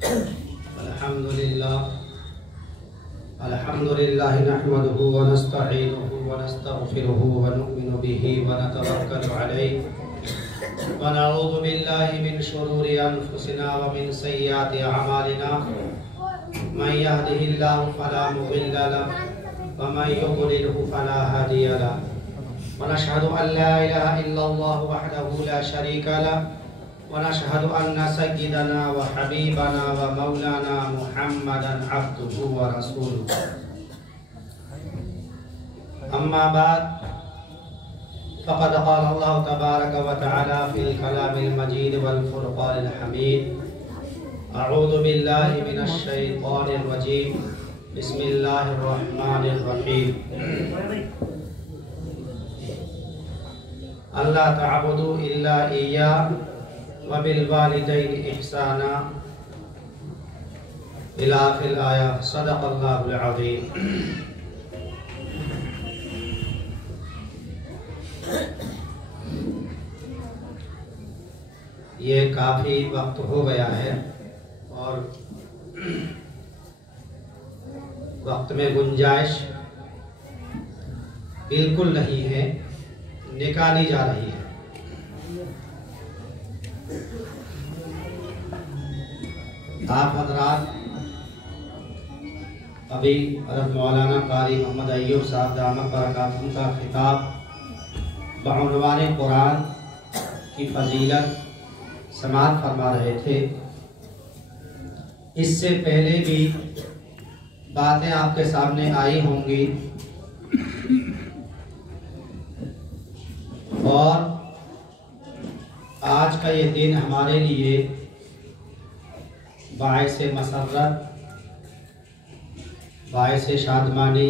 अल्हम्दुलिल्लाह नहमदुहु व नस्तईनुहु व नस्तगफिरुहु व नु'मिनु बिही व नतवक्कलु अलैहि व नऊज़ु बिल्लाहि मिन शुरूरि अनफुसिना व मिन सय्यिआति अमालिना मन यहदिहिल्लाहु फला मुदिल्ल लहु व मन युद्लिल्हु फला हादिय लहु व नशहदु अन ला इलाहा इल्लल्लाहु वहदहु ला शरीका लहु वनशहदु अन्ना सय्यिदना व हबीबना व मौलाना मुहम्मदन अब्दुहु व रसूलुहु। अम्मा बाद फ़क़द क़ाल अल्लाहु तबारक व तआला फ़िल कलामिल मजीद वल फ़ुरक़ानिल हमीद। अऊज़ु बिल्लाहि मिनश शैतानिर रजीम। बिस्मिल्लाहिर रहमानिर रहीम। अल्ला तअबुदू इल्ला इय्याहु व बिल वालिदैनि इहसाना इला आखिर आया। सदक़ल्लाहुल अज़ीम। ये काफ़ी वक्त हो गया है और वक्त में गुंजाइश बिल्कुल नहीं है, निकाली जा रही है। आप हज़रात अभी हज़रत मौलाना कारी मोहम्मद अय्यूब साहब दामत बरकातुहू का खिताब बउनवान कुरान की फजीलत समाअत फरमा रहे थे। इससे पहले भी बातें आपके सामने आई होंगी और आज का ये दिन हमारे लिए बाइसे मसर्रत, बाइसे शादमानी,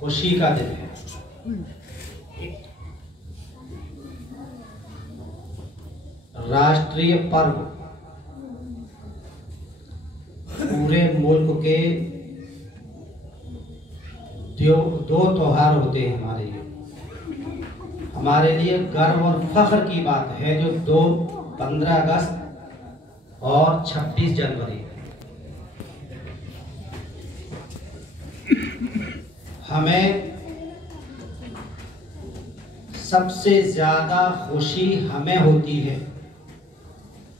खुशी का दिन है। राष्ट्रीय पर्व पूरे मुल्क के दो त्योहार होते हैं हमारे लिए गर्व और फख्र की बात है जो 15 अगस्त और 26 जनवरी है। हमें सबसे ज्यादा खुशी हमें होती है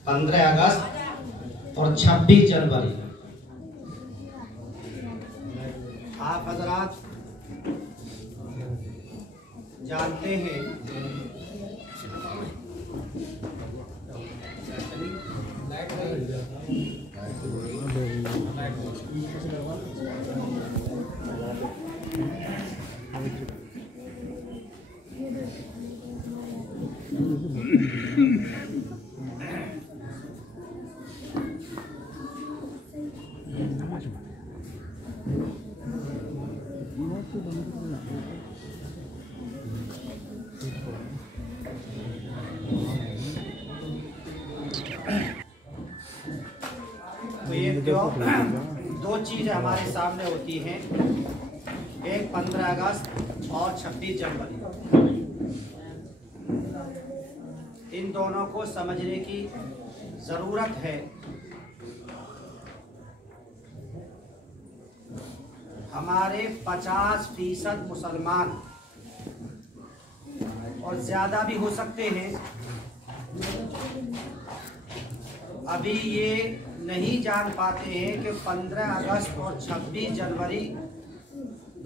15 अगस्त और 26 जनवरी। आप हज़रात जानते हैं तो ये दो चीज़ें हमारे सामने होती हैं, एक 15 अगस्त और 26 जनवरी। इन दोनों को समझने की ज़रूरत है। हमारे 50% मुसलमान और ज़्यादा भी हो सकते हैं अभी ये नहीं जान पाते हैं कि 15 अगस्त और 26 जनवरी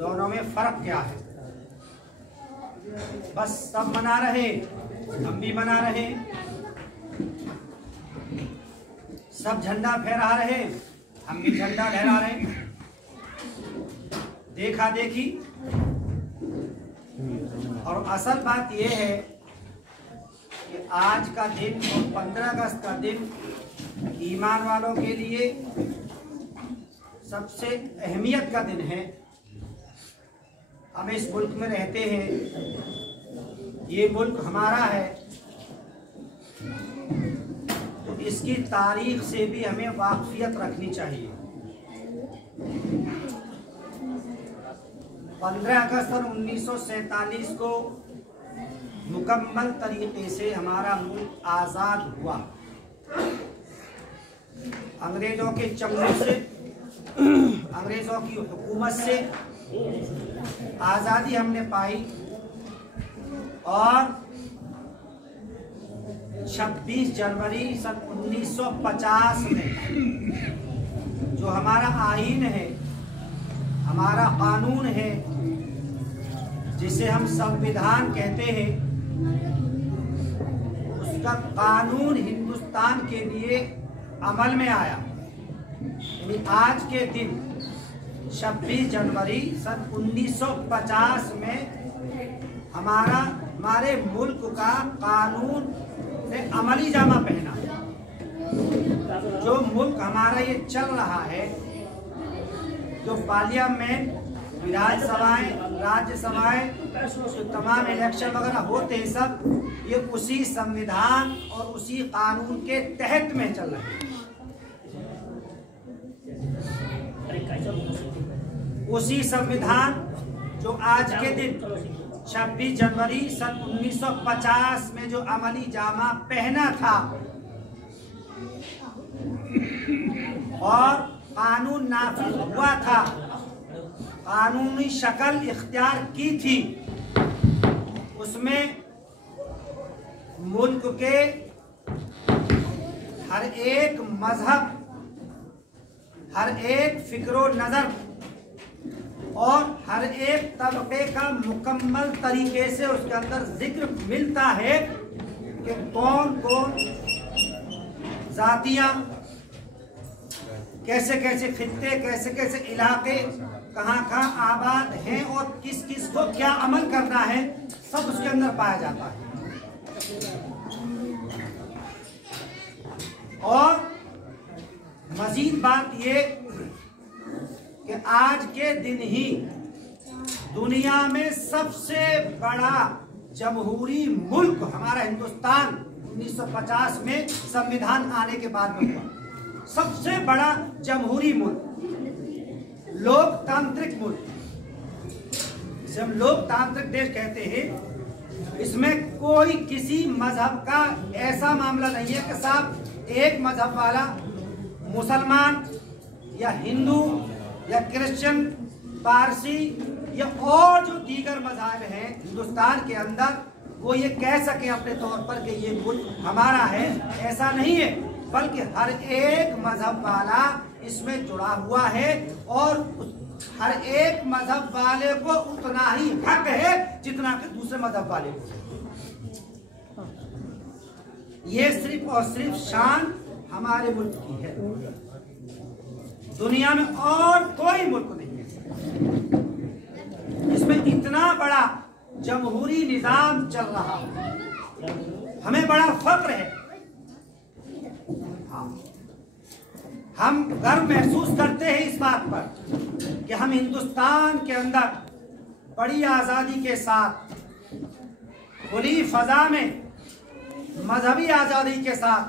दोनों में फ़र्क क्या है। बस सब मना रहे, हम भी मना रहे, सब झंडा फहरा रहे, हम भी झंडा लहरा रहे। देखा देखी। और असल बात यह है कि आज का दिन और 15 अगस्त का दिन ईमान वालों के लिए सबसे अहमियत का दिन है। हम इस मुल्क में रहते हैं, ये मुल्क हमारा है, तो इसकी तारीख से भी हमें वाकफियत रखनी चाहिए। 15 अगस्त 1947 को मुकम्मल तरीके से हमारा मुल्क आज़ाद हुआ। अंग्रेजों के चंगुल से, अंग्रेजों की हुकूमत से आज़ादी हमने पाई और 26 जनवरी सन 1950 में जो हमारा आईन है, हमारा कानून है, जिसे हम संविधान कहते हैं, उसका कानून हिंदुस्तान के लिए अमल में आया। यानी आज के दिन 26 जनवरी सन 1950 में हमारे मुल्क का कानून ने अमली जामा पहना। जो मुल्क हमारा ये चल रहा है, जो पार्लियामेंट, विधानसभाएं, राज्यसभाएं, जो तमाम इलेक्शन वगैरह होते हैं, सब ये उसी संविधान और उसी कानून के तहत में चल रहे हैं। उसी संविधान जो आज के दिन 26 जनवरी सन 1950 में जो अमली जामा पहना था और कानून नाफिज हुआ था, कानूनी शक्ल इख्तियार की थी, उसमें मुल्क के हर एक मजहब, हर एक फिक्रो नज़र और हर एक तबके का मुकम्मल तरीके से उसके अंदर जिक्र मिलता है कि कौन कौन जातियाँ, कैसे कैसे खित्ते, कैसे कैसे इलाके कहाँ कहाँ आबाद हैं और किस किस को क्या अमल करना है, सब उसके अंदर पाया जाता है। और मजीद बात ये कि आज के दिन ही दुनिया में सबसे बड़ा जमहूरी मुल्क हमारा हिंदुस्तान 1950 में संविधान आने के बाद में हुआ। सबसे बड़ा जमहूरी मुल्क, लोकतांत्रिक मुल्क, जिसे हम लोकतांत्रिक देश कहते हैं। इसमें कोई किसी मजहब का ऐसा मामला नहीं है कि साहब एक मजहब वाला मुसलमान या हिंदू या क्रिश्चियन, पारसी या और जो दीगर मजहब हैं हिंदुस्तान के अंदर, वो ये कह सके अपने तौर पर कि ये मुल्क हमारा है। ऐसा नहीं है, बल्कि हर एक मजहब वाला इसमें जुड़ा हुआ है और हर एक मजहब वाले को उतना ही हक है जितना कि दूसरे मजहब वाले को। ये सिर्फ और सिर्फ शान हमारे मुल्क की है, दुनिया में और कोई मुल्क नहीं है। इसमें इतना बड़ा जमहूरी निजाम चल रहा है, हमें बड़ा फख्र है। हम गर्व महसूस करते हैं इस बात पर कि हम हिंदुस्तान के अंदर बड़ी आज़ादी के साथ, खुली फजा में, मजहबी आज़ादी के साथ,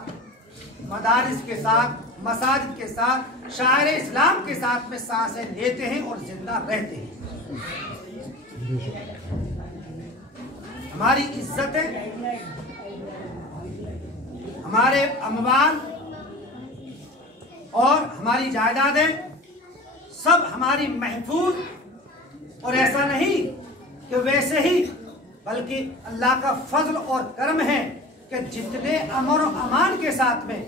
मदारिस के साथ, मसाजिद के साथ, शायर इस्लाम के साथ में सांसें लेते हैं और जिंदा रहते हैं। हमारी इज्जतें, हमारे अमवाल और हमारी जायदादें सब हमारी महफूज, और ऐसा नहीं कि वैसे ही, बल्कि अल्लाह का फजल और करम है कि जितने अमन और अमान के साथ में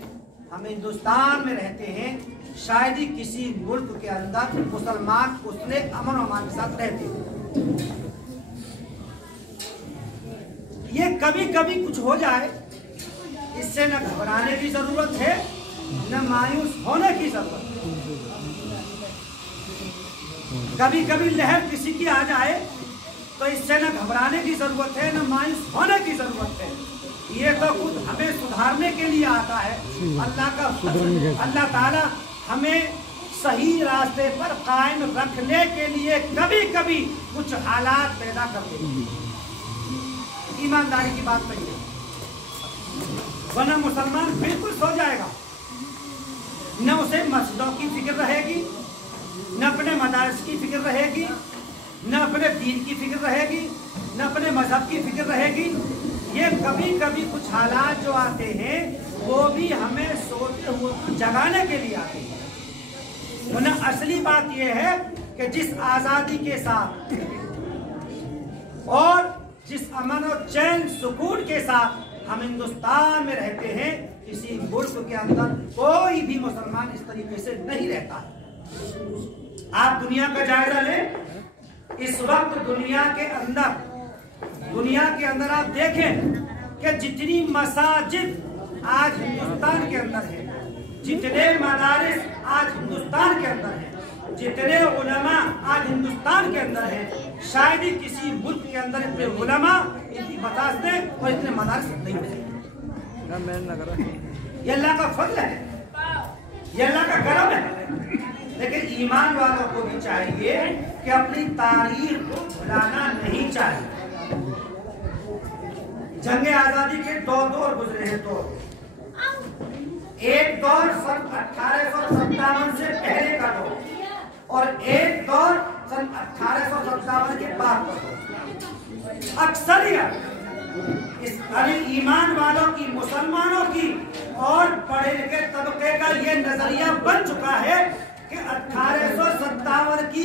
हम हिंदुस्तान में रहते हैं, शायद ही किसी मुल्क के अंदर मुसलमान उतने अमन और अमान के साथ रहते हैं। ये कभी कभी कुछ हो जाए, इससे न घबराने की जरूरत है न मायूस होने की जरूरत है। कभी कभी लहर किसी की आ जाए तो इससे न घबराने की जरूरत है न मायूस होने की जरूरत है। ये तो खुद हमें सुधारने के लिए आता है। अल्लाह ताला हमें सही रास्ते पर कायम रखने के लिए कभी कभी कुछ हालात पैदा कर देते हैं। ईमानदारी की बात नहीं है, वरना मुसलमान बिल्कुल सो जाएगा। न उसे मस्जिदों की फिक्र रहेगी, न अपने मदारस की फिक्र रहेगी, न अपने दीन की फिक्र रहेगी, न अपने मजहब की फिक्र रहेगी। ये कभी कभी कुछ हालात जो आते हैं वो भी हमें सोचते हुए जगाने के लिए आते हैं। वरना असली बात यह है कि जिस आजादी के साथ और जिस अमन और चैन सुकून के साथ हम हिंदुस्तान में रहते हैं, इसी मुल्क के अंदर कोई भी मुसलमान इस तरीके से नहीं रहता है। आप दुनिया का जायजा लें। इस वक्त दुनिया के अंदर आप देखें कि जितनी मसाजिद आज हिंदुस्तान के अंदर है, जितने मदारिस आज हिंदुस्तान के अंदर है, जितने उलमा आज हिंदुस्तान के अंदर है, शायद ही किसी मुल्क के अंदर इतने उलमा, इतनी मसाजिदें और इतने मदारिस नहीं हो सकते। ये अल्लाह का फजल है, ये अल्लाह का करम है। लेकिन ईमान वालों को भी चाहिए कि अपनी तारीख को भुलाना नहीं चाहिए। जंग आजादी के दो दौर गुजरे हैं। एक दौर सन 1857 से पहले का दौर और एक दौर सन 1857 के बाद का दौर। अक्सरियत इस ईमान वालों की, मुसलमानों की और पढ़े लिखे तबके का ये नजरिया बन चुका है कि 1857 की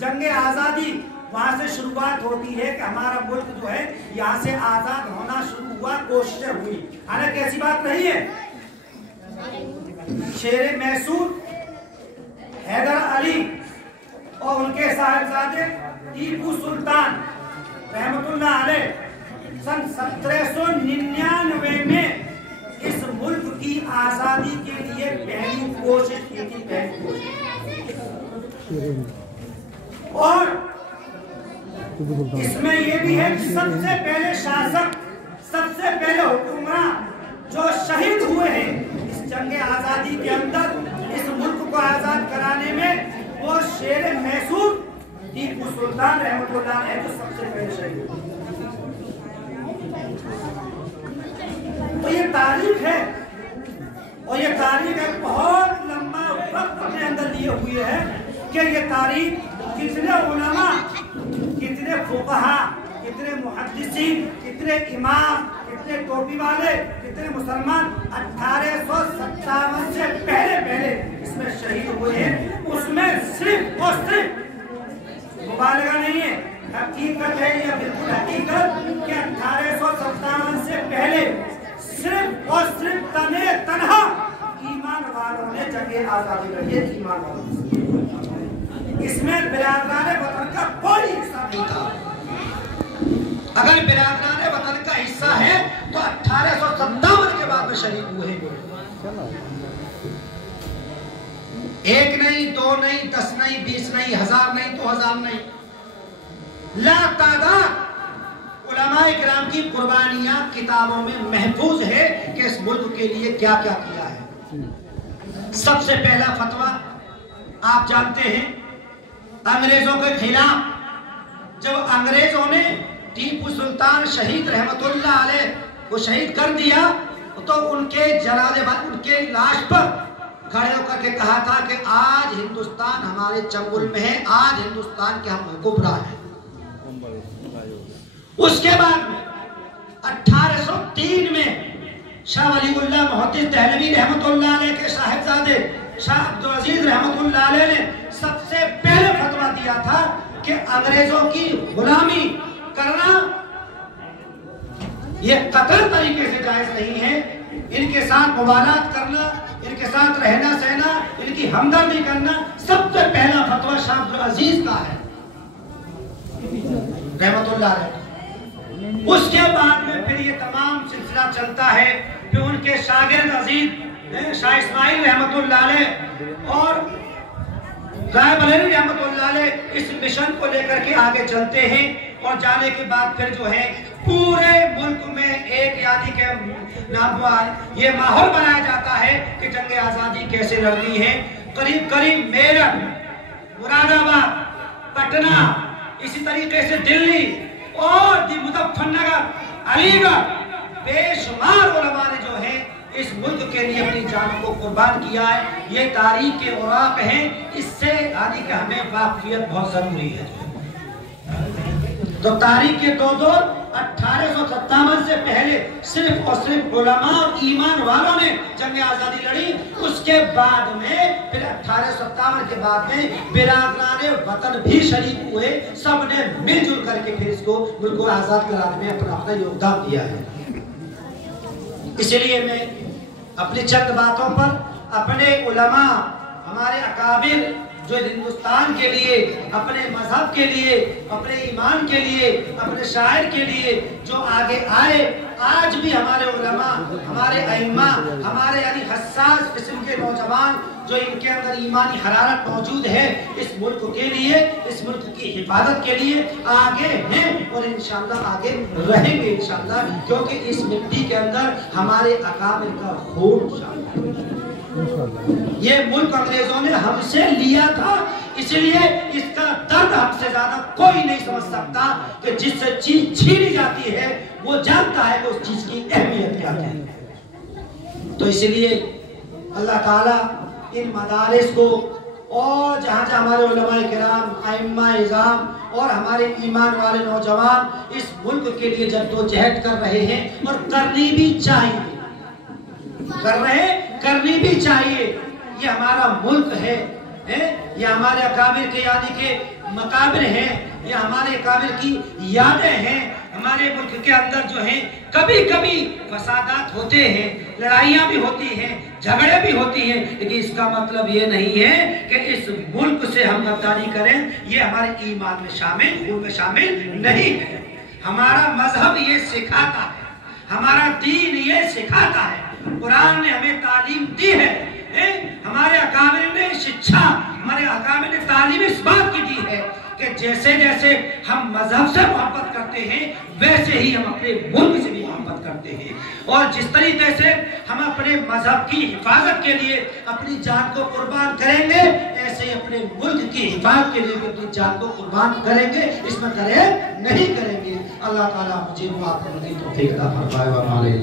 जंग आजादी वहां से शुरुआत होती है कि हमारा मुल्क जो है यहाँ से आजाद होना शुरू हुआ, कोशिशें हुई। हालांकि ऐसी बात नहीं है। शेर मैसूर, हैदर अली और उनके साहिबजादे टीपू सुल्तान रहमतुल्लाह अलैह सन 1799 में इस मुल्क की आजादी के लिए पहली कोशिश की थी, और इसमें यह भी है कि सबसे पहले शासक, सबसे पहले हुक्मरान जो शहीद हुए हैं इस जंग आजादी के अंदर इस मुल्क को आजाद कराने में, वो शेर मैसूर टीपू सुल्तान रहमतुल्लाह अलैह जो सबसे पहले शहीद हुए। तो ये तारीख है, और ये तारीख एक बहुत लंबा वक्त अपने अंदर लिए हुए है कि ये तारीख कितने उलमा, कितने फुक़हा, कितने मुहद्दिसीन, कितने इमाम, कितने टोपी वाले, कितने मुसलमान 1857 से पहले इसमें शहीद हुए हैं। उसमें सिर्फ और सिर्फ मुबालगा नहीं है, हकीकत है, यह बिल्कुल हकीकत कि 1857 से पहले सिर्फ और सिर्फ तने तनहा ईमान वालों ने जंग आजादी लड़ी है। ईमान वालों, इसमें बिरादराने वतन का कोई हिस्सा नहीं था। अगर बिरादराने वतन का हिस्सा है तो 1857 के बाद में शहीद हुए। एक नहीं, दो नहीं, 10 नहीं, 20 नहीं, 1000 नहीं, 2000 नहीं, लातादाद उलमाए किराम की कुर्बानियां किताबों में महफूज है कि इस मुल्क के लिए क्या क्या किया है। सबसे पहला फतवा आप जानते हैं, अंग्रेजों के खिलाफ जब अंग्रेजों ने टीपू सुल्तान शहीद रहमतुल्लाह अलैह को शहीद कर दिया तो उनके जनाजे बाद उनके लाश पर खड़े होकर के कहा था कि आज हिंदुस्तान हमारे चंगुल में है, आज हिंदुस्तान के हम हुक्मरान हैं। उसके बाद में 1803 में शाह वलीउल्लाह मुहद्दिस दहलवी रहमतुल्लाह अलैह के साहिबजादे शाह अब्दुल अजीज रहमतुल्लाह अलैह ने सबसे पहले फतवा दिया था कि अंग्रेजों की गुलामी करना यह कतई तरीके से जायज नहीं है। इनके साथ मुबालात करना, इनके साथ रहना सहना, इनकी हमदर्दी करना, सबसे पहला फतवा शाह अब्दुल अजीज का है रहमतुल्लाह अलैह। उसके बाद में फिर ये तमाम सिलसिला चलता है। फिर उनके शागिर्द अजीज शाह इस्माइल रहमतुल्लाह अलैह और गाय बरेलवी रहमतुल्लाह अलैह इस मिशन को लेकर के आगे चलते हैं, और जाने के बाद फिर जो है पूरे मुल्क में एक यानी के ये माहौल बनाया जाता है कि जंग आजादी कैसे लड़नी है। करीब करीब मेरठ, मुरादाबाद, पटना, इसी तरीके से दिल्ली और मुजफ्फरनगर, अलीगढ़, बेशुमार उलमा ने जो है इस मुल्क के लिए अपनी जान को कुर्बान किया है। ये तारीख के औराक हैं, इससे यानी कि हमें वाकफियत बहुत जरूरी है। तो तारीख के दो दौर 1857 से पहले सिर्फ और सिर्फ उलमा और ईमान वालों ने जंग आजादी लड़ी। उसके बाद में फिर 1857 के बाद में बिरादराने वतन भी शरीक हुए, सबने मिलजुल करके फिर इसको मुल्क को आजाद कराने में अपना अपना योगदान दिया है। इसलिए मैं अपनी चंद बातों पर अपने उलमा, हमारे अकाबिर जो हिंदुस्तान के लिए, अपने मजहब के लिए, अपने ईमान के लिए, अपने शायर के लिए जो आगे आए, आज भी हमारे उलमा, हमारे अइम्मा, हमारे यानी हस्सास किस्म के नौजवान जो इनके अंदर ईमानी हरारत मौजूद है, इस मुल्क के लिए, इस मुल्क की हिफाजत के लिए आगे हैं और इंशाअल्लाह आगे रहेंगे इंशाअल्लाह, क्योंकि इस मिट्टी के अंदर हमारे अकाबिर का खून शामिल है। ये मुल्क अंग्रेजों ने हमसे लिया था, इसलिए इसका दर्द हमसे ज्यादा कोई नहीं समझ सकता कि जिससे चीज छीनी जाती है वो जानता है कि उस चीज की अहमियत क्या है। तो इसलिए अल्लाह ताला इन मदारिस को और जहाँ जहाँ हमारे उलमाए किराम, अइम्मा इज़ाम और हमारे ईमान वाले नौजवान इस मुल्क के लिए जद्दोजहद कर रहे हैं और करनी भी चाहिए, करनी भी चाहिए। ये हमारा मुल्क है, ये हमारे अकाबिर के यानी के मकाबिर हैं, ये हमारे अकाबिर की यादें हैं। हमारे मुल्क के अंदर जो है कभी कभी फसादात होते हैं, लड़ाइयाँ भी होती हैं, झगड़े भी होती हैं, लेकिन इसका मतलब ये नहीं है कि इस मुल्क से हम गद्दारी करें। ये हमारे ईमान में शामिल, खून में शामिल नहीं है। हमारा मजहब ये सिखाता है, हमारा दीन ये सिखाता है, कुरान ने हमें तालीम दी है, हमारे अकाबिर ने शिक्षा, हमारे अकाबिर ने तालीम इस बात की दी है कि जैसे जैसे हम मजहब से मोहब्बत करते हैं वैसे ही हम अपने मुल्क से भी मोहब्बत करते हैं, और जिस तरीके से हम अपने मजहब की हिफाजत के लिए अपनी जान को कुर्बान करेंगे, ऐसे ही अपने मुल्क की हिफाजत के लिए भी अपनी जान को कुर्बान करेंगे, इसमें करे नहीं करेंगे। अल्लाह ताला मुझे वो आपको तौफीक अता फरमाए।